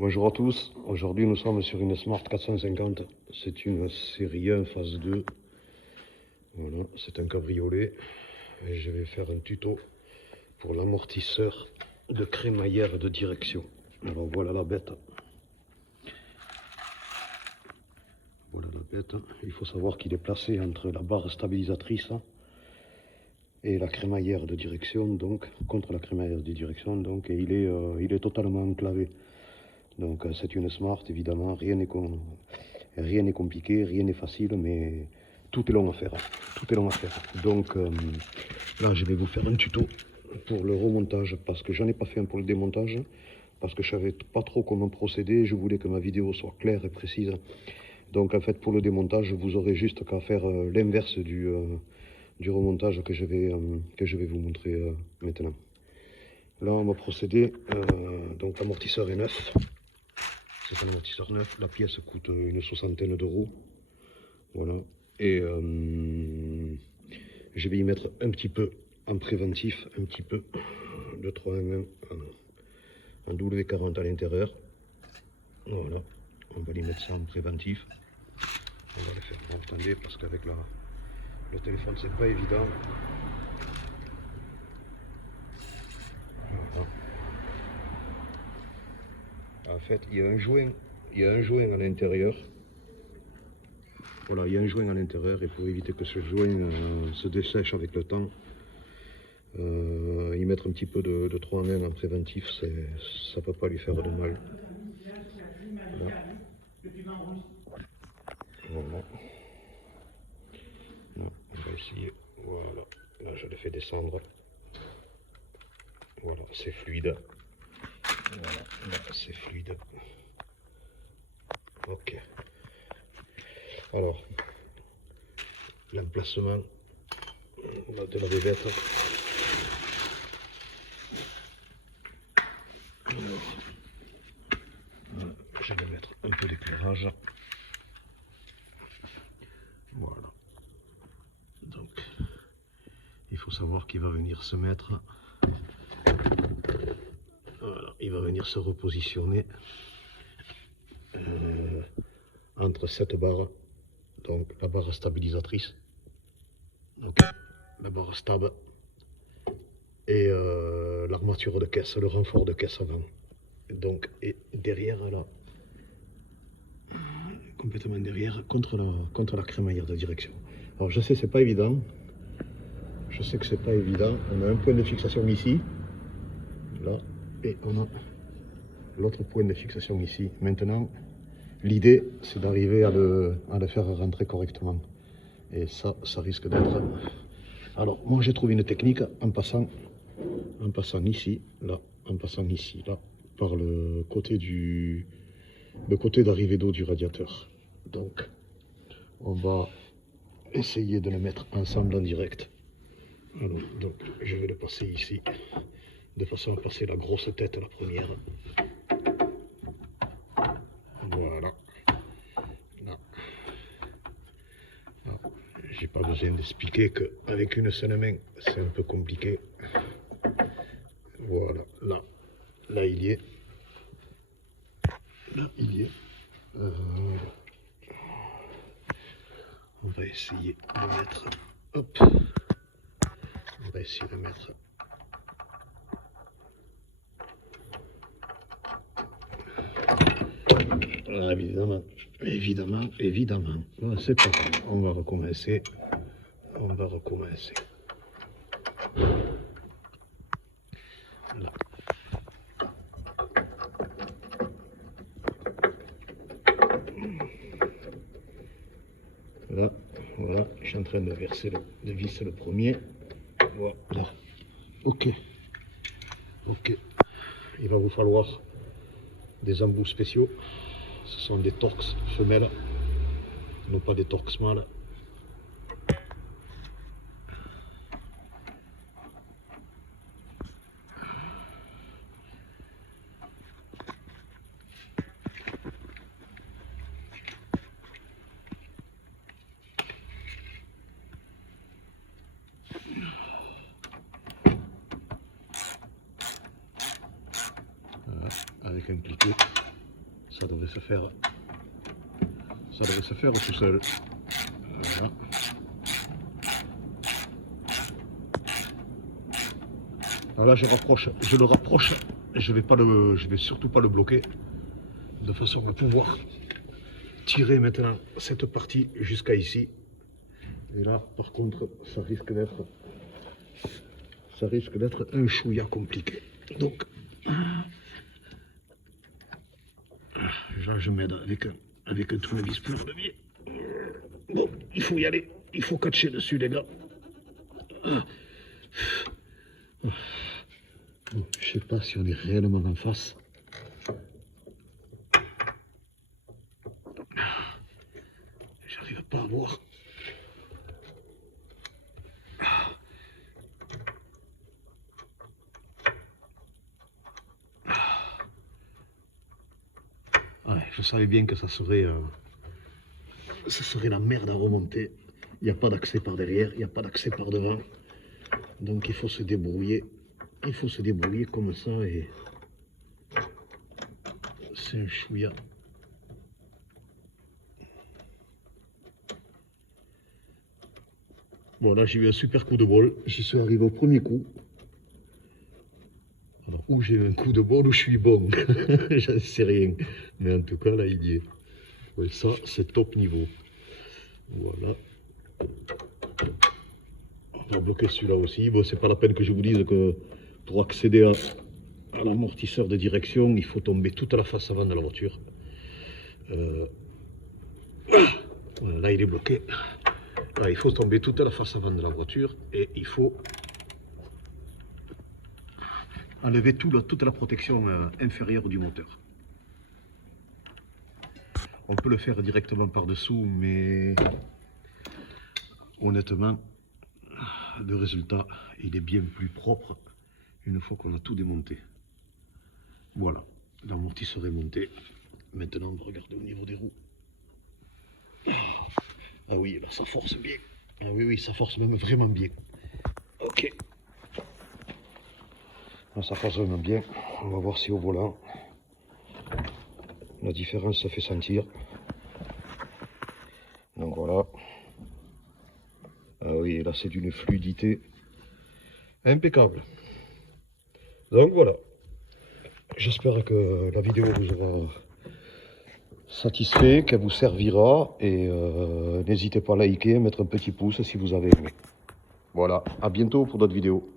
Bonjour à tous, aujourd'hui nous sommes sur une Smart 450, c'est une série 1 phase 2, voilà, c'est un cabriolet et je vais faire un tuto pour l'amortisseur de crémaillère de direction. Alors voilà la bête, il faut savoir qu'il est placé entre la barre stabilisatrice et la crémaillère de direction, donc contre la crémaillère de direction, donc, et il est totalement enclavé. Donc c'est une Smart, évidemment, rien n'est compliqué, rien n'est facile, mais tout est long à faire. Tout est long à faire. Donc là, je vais vous faire un tuto pour le remontage, parce que j'en ai pas fait un pour le démontage, parce que je savais pas trop comment procéder, je voulais que ma vidéo soit claire et précise. Donc en fait, pour le démontage, vous aurez juste qu'à faire l'inverse du remontage que je vais vous montrer maintenant. Là, on va procéder, donc l'amortisseur est neuf. C'est un amortisseur neuf, la pièce coûte une soixantaine d'euros. Voilà. Et je vais y mettre un petit peu en préventif, un petit peu de 3 mm en W40 à l'intérieur. Voilà. On va lui mettre ça en préventif. On va le faire. Bon, attendez, parce qu'avec le téléphone, c'est pas évident. Voilà. En fait, il y a un joint à l'intérieur. Voilà, il y a un joint à l'intérieur et pour éviter que ce joint se dessèche avec le temps, y mettre un petit peu de 3 mm en préventif, ça ne peut pas lui faire de mal. Voilà. Voilà. Non, on va essayer. Voilà. Là, je le fais descendre. Voilà, c'est fluide. Voilà, là, c'est fluide. Ok. Alors, l'emplacement de la bébête. Alors, voilà, je vais mettre un peu d'éclairage. Voilà. Donc, il faut savoir qu'il va venir se mettre. Voilà, il va venir se repositionner entre cette barre, donc la barre stabilisatrice, donc la barre stable, et l'armature de caisse, le renfort de caisse avant. Donc, et derrière, là, complètement derrière, contre la crémaillère de direction. Alors, je sais, c'est pas évident. Je sais que c'est pas évident. On a un point de fixation ici, là, et on a l'autre point de fixation ici. Maintenant, l'idée, c'est d'arriver à le faire rentrer correctement. Et ça risque d'être... Alors, moi, j'ai trouvé une technique en passant ici, là, par le côté d'arrivée d'eau du radiateur. Donc, on va essayer de le mettre ensemble en direct. Alors, donc, je vais le passer ici, de façon à passer la grosse tête, la première. Voilà. Là. J'ai pas besoin d'expliquer qu'avec une seule main, c'est un peu compliqué. Voilà, là il y est. Là il y est. On va essayer de mettre. Hop. On va essayer de mettre. Voilà, évidemment. C'est pas grave. On va recommencer. Là. Là, voilà, je suis en train de visser le premier. Voilà. Ok. Il va vous falloir des embouts spéciaux. Ce sont des Torx femelles, non pas des Torx mâles. Avec un cliquet. Ça devrait se faire tout seul. Voilà. Alors là je le rapproche, je vais surtout pas le bloquer, de façon à pouvoir tirer maintenant cette partie jusqu'à ici. Et là par contre ça risque d'être un chouïa compliqué. Donc là je m'aide avec un tournevis pour levier. Bon, il faut y aller, il faut catcher dessus les gars. Bon, je sais pas si on est réellement en face. J'arrive pas à voir. Ouais, je savais bien que ça serait la merde à remonter. Il n'y a pas d'accès par derrière, il n'y a pas d'accès par devant. Donc il faut se débrouiller. Il faut se débrouiller comme ça et c'est un chouïa. Bon là j'ai eu un super coup de bol. J'y suis arrivé au premier coup. Alors où j'ai eu un coup de bol ou je suis bon, j'en sais rien. Mais en tout cas là il y est. Ouais, ça c'est top niveau. Voilà. On va bloquer celui-là aussi. Bon, c'est pas la peine que je vous dise que pour accéder à l'amortisseur de direction, il faut tomber toute la face avant de la voiture. Voilà, là il est bloqué. Là, il faut tomber toute la face avant de la voiture et il faut enlever toute la protection inférieure du moteur. On peut le faire directement par-dessous, mais honnêtement, le résultat, il est bien plus propre une fois qu'on a tout démonté. Voilà, l'amortisseur est monté. Maintenant, on va regarder au niveau des roues. Ah oui, là, ça force bien. Ah oui, oui, ça force même vraiment bien. Ok. Là, ça force vraiment bien. On va voir si au volant, la différence se fait sentir. Donc voilà. Ah oui, là, c'est d'une fluidité impeccable. Donc voilà. J'espère que la vidéo vous aura satisfait, qu'elle vous servira. Et n'hésitez pas à liker, mettre un petit pouce si vous avez aimé. Voilà, à bientôt pour d'autres vidéos.